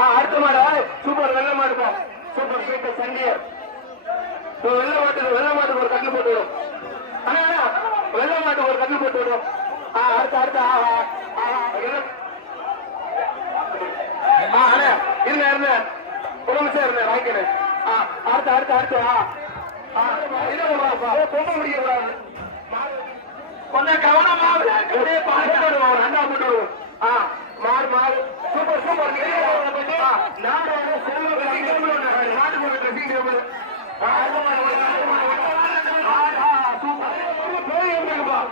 அடுத்த மாடு சூப்பர் வெள்ள மாடு போ. சூப்பர் சூப்பர் சண்டியர். வெள்ள மாட்டுக்கு வெள்ள மாட்டுக்கு ஒரு கட்டில் போட்டு விடும். அண்ணா வெள்ள மாட்டுக்கு ஒரு கட்டில் போட்டு விடும். அடுத்த அடுத்த அண்ணா இருங்க இருங்க. ஒரு நிமிஷம் இருங்க வாங்கிக்கிறேன். அடுத்த அடுத்த அடுத்து பொம்மை முடிக்க கொஞ்சம் கவனமா அப்படியே போட்டு விடுவோம். மாறு மாறு சூப்பர் சூப்பர். நாடு வந்து செல்வ ட்ரெஸ்ஸிங் டேபிள்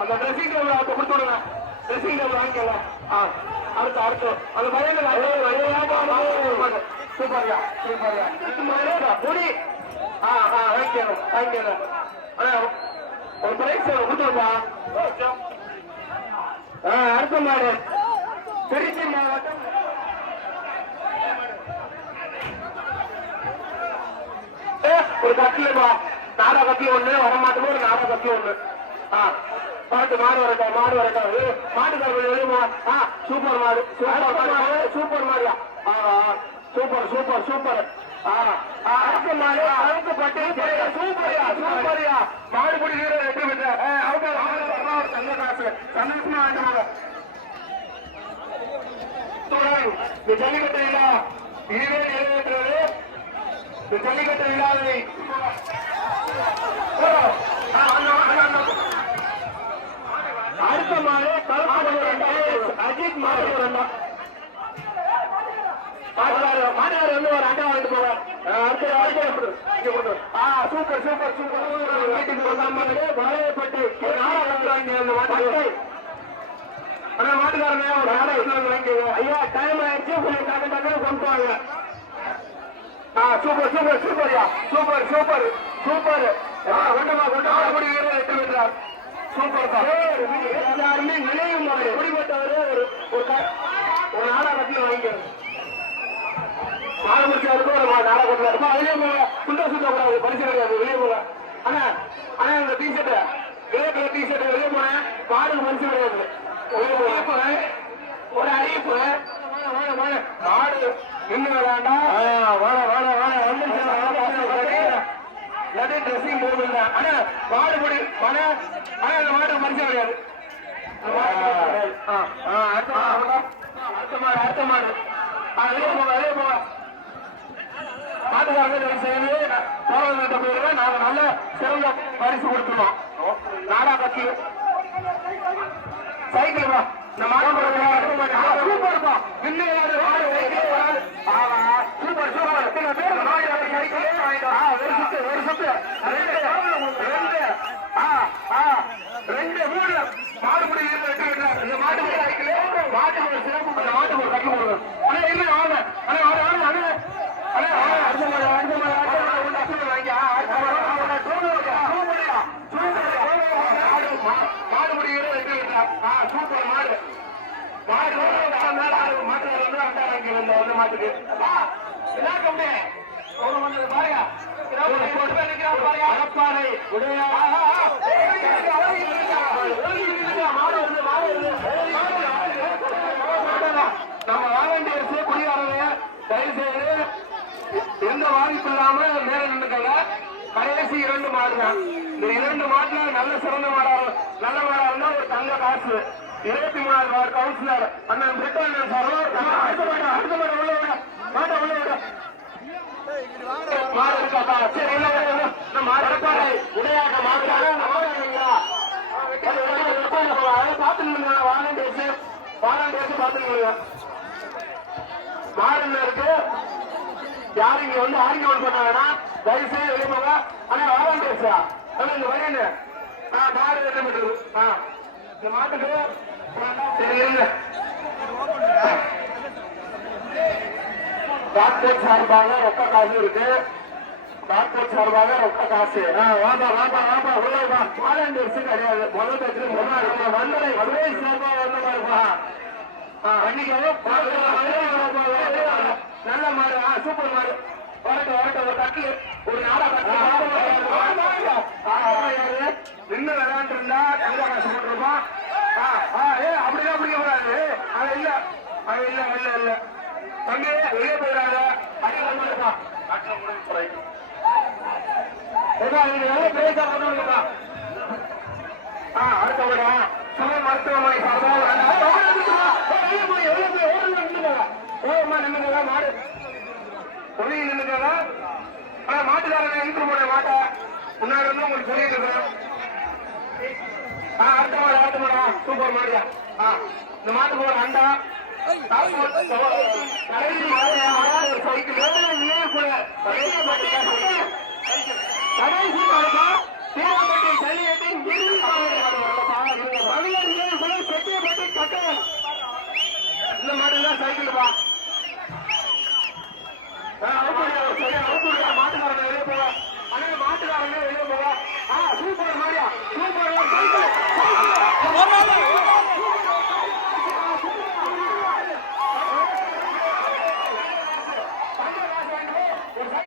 அந்த ட்ரெஸ்ஸிங் டேபிள் அதை கொடுத்து விடுங்க ட்ரெஸ்ஸிங் டேபிள் வாங்கிக்கலாம் அடுத்து அடுத்து அந்த பையன் சூப்பர்யா சூப்பர்யா முடி ஆ ஆ வாங்கிக்கணும் வாங்கிக்கணும் ஒரு பிரைஸ் கொடுத்துருப்பா அடுத்த மாடு திருச்சி மாவட்டம் ஒரு கட்டிலுப்பா நாடா கட்டில் ஒண்ணு வரமாட்டோம் ஒரு நாடா கட்டில் ஒண்ணு. பாட்டு மாடு வரட்டும் மாடு வரட்டும் எழுதுமா? ஆ சூப்பர் மாடு. சூப்பர் மாடு. சூப்பர் மாடியா? Super super super. அடுத்த மாடு அழுக்கு பட்டு சூப்பர்யா சூப்பர்யா. மாடு பிடிக்கிற அவங்க காசு சந்தோஷமா நிறைவேற்றது இந்த ஜல்லிக்கட்டு விழாவை. அடுத்த மாடு அஜித் மாடு ஒரு வந்து ஒரு அண்டா வாங்கிட்டு போவார். Super super super. வீட்டுக்கு வந்தாங்க வளையப்பட்டு மாட்டுக்காரங்க ஐயா டைம் ஆயிடுச்சு. கொஞ்சம் டக்கு கொண்டு வாங்க. சூப்பர் சூப்பர் சூப்பர்யா சூப்பர் சூப்பர் சூப்பர். கொண்டமா கொண்டமா அப்படி வீரர் எட்டு விடுறார் சூப்பர் தான் எல்லாருமே நினைவு முறை குடிப்பட்டவரே ஒரு ஒரு நாடா கட்டில வாங்கிக்கணும் மாலை முடிச்சவருக்கு ஒரு நாடா கட்டில இருக்கும் வெளியே போங்க சுண்ட சுத்த கூடாது பரிசு கிடையாது வெளியே போங்க அண்ணா அண்ணா இந்த டிஷர்ட் கிரே கலர் டிஷர்ட் வெளியே போனேன் மாடுக்கு பரிசு கிடையாது. ஒரு அறிவிப்பு மாடு நின்று வேண்டாம் ட்ரெஸ்ஸிங் போடுங்க அண்ணா மாடு படி. அண்ணா அண்ணா இந்த மாடு மனுஷன் கிடையாது. மாடு ஆ, ஆ, அடுத்த மாடு அடுத்த மாட்டுக்காரங்க போராட்ட போயிருங்க நாங்க நல்ல சிறந்த பரிசு கொடுத்துருவோம். நாடா கட்சி சைக்கிள் இந்த மாடு சூப்பர்ப்பா இன்னும் யாரு மாடு சைக்கிள் வராது ஆமா சூப்பர் சூப்பர் இத்தனை பேர் மாடு யாரு சைக்கிள் ஆ ஒரு சுத்து ஒரு சுத்து ரெண்டு ரெண்டு ஆ ஆ ரெண்டு மூணு மாடு முடி இருக்கு இந்த மாட்டு முடி சைக்கிள் மாட்டு ஒரு சிறப்பு இந்த மாட்டுக்கு ஒரு கட்டி கொடுங்க அண்ணா இல்ல வாங்க அண்ணா வாங்க வாங்க அண்ணா அண்ணா வாங்க அடுத்த மாடு அடுத்த மாடு அடுத்த மாடு ஒன்று அடுத்த மாடு வாங்கி ஆ, அடுத்த மாடு அடுத்த மாடு சூப்பர்யா சூப்பர்யா சூப்பர்யா மாடு மாடு முடி இருக்கு ஆ சூப்பர் மாடு. மாடு மேல ஆடு மாட்டு வந்து அண்டா வாங்கி வந்த வந்து மாட்டுக்கு. என்ன கம்பி? பாருங்க. நம்ம வாலண்டியர்ஸ் குடியாரங்க தயவு செய்து எந்த பாதிப்பு இல்லாம மேல நின்றுக்கங்க கடைசி இரண்டு மாடு தான் இந்த இரண்டு மாட்டுல நல்ல சிறந்த மாடா நல்ல மாடா இருந்தா ஒரு தங்க காசு. இருபத்தி மூணாவது வார்டு கவுன்சிலர் அண்ணன் பிரிட்டன் சார். அடுத்த மாட்டா அடுத்த மாட்டா உள்ள விட மாட்டா உள்ள விட மாடு இருக்காப்பா சரி இல்ல இல்ல, இல்ல. இந்த மாடு இருப்பாரு உடையாட்ட வாலண்டியர்ஸ் வாலண்டியர்ஸ் பாத்துருங்க மாடு இருக்கு? யாரும் இங்க வந்து ஆர்கியூமெண்ட் பண்ண வேணாம் தயவுசெய்து செய்து ஆனா போங்க ஆனா ஆனா இந்த வயல் நான் மாடு என்ன பண்றது ஆ. இந்த மாட்டுக்கு சரி இருங்க. டாக்டர் சார்பாக ரொக்க காசு இருக்கு. டாக்டர் சார்பாக ரொக்க காசு. ஆ, வாப்பா வாப்பா வாப்பா உள்ள வா வாலண்டியர்ஸ் கிடையாது. முதல் பேச்சு முன்னாடி வந்தனை மதுரை சார்பாக வந்தமா இருப்பா அன்னைக்கு நல்ல மாடு. சூப்பர் மாடு. வரட்டும் வரட்டும் ஒரு கட்டி ஒரு நாடா நின்று விளையாண்டு இருந்தா தங்க காசு ஏ அப்படிதான் பிடிக்க கூடாது அது இல்ல. அது இல்ல இல்ல இல்ல. தம்பி வெளியே போயிடாத. அடுத்த விட சுமை மருத்துவமனை ஓரமா நின்னுங்க மாடு. ஒளியில் நின்னுங்க ஆனா மாட்டுக்காரங்க இழுத்து போட மாட்டா முன்னாடி வந்து உங்களுக்கு சொல்லிட்டு இருக்கேன் ஆ அடுத்த மாடு அடுத்த மாடா. சூப்பர் மாடியா ஆ இந்த மாட்டுக்கு ஒரு அண்டா. கடைசி ஒரு தீரப்பட்டி ஜல்லியட்டி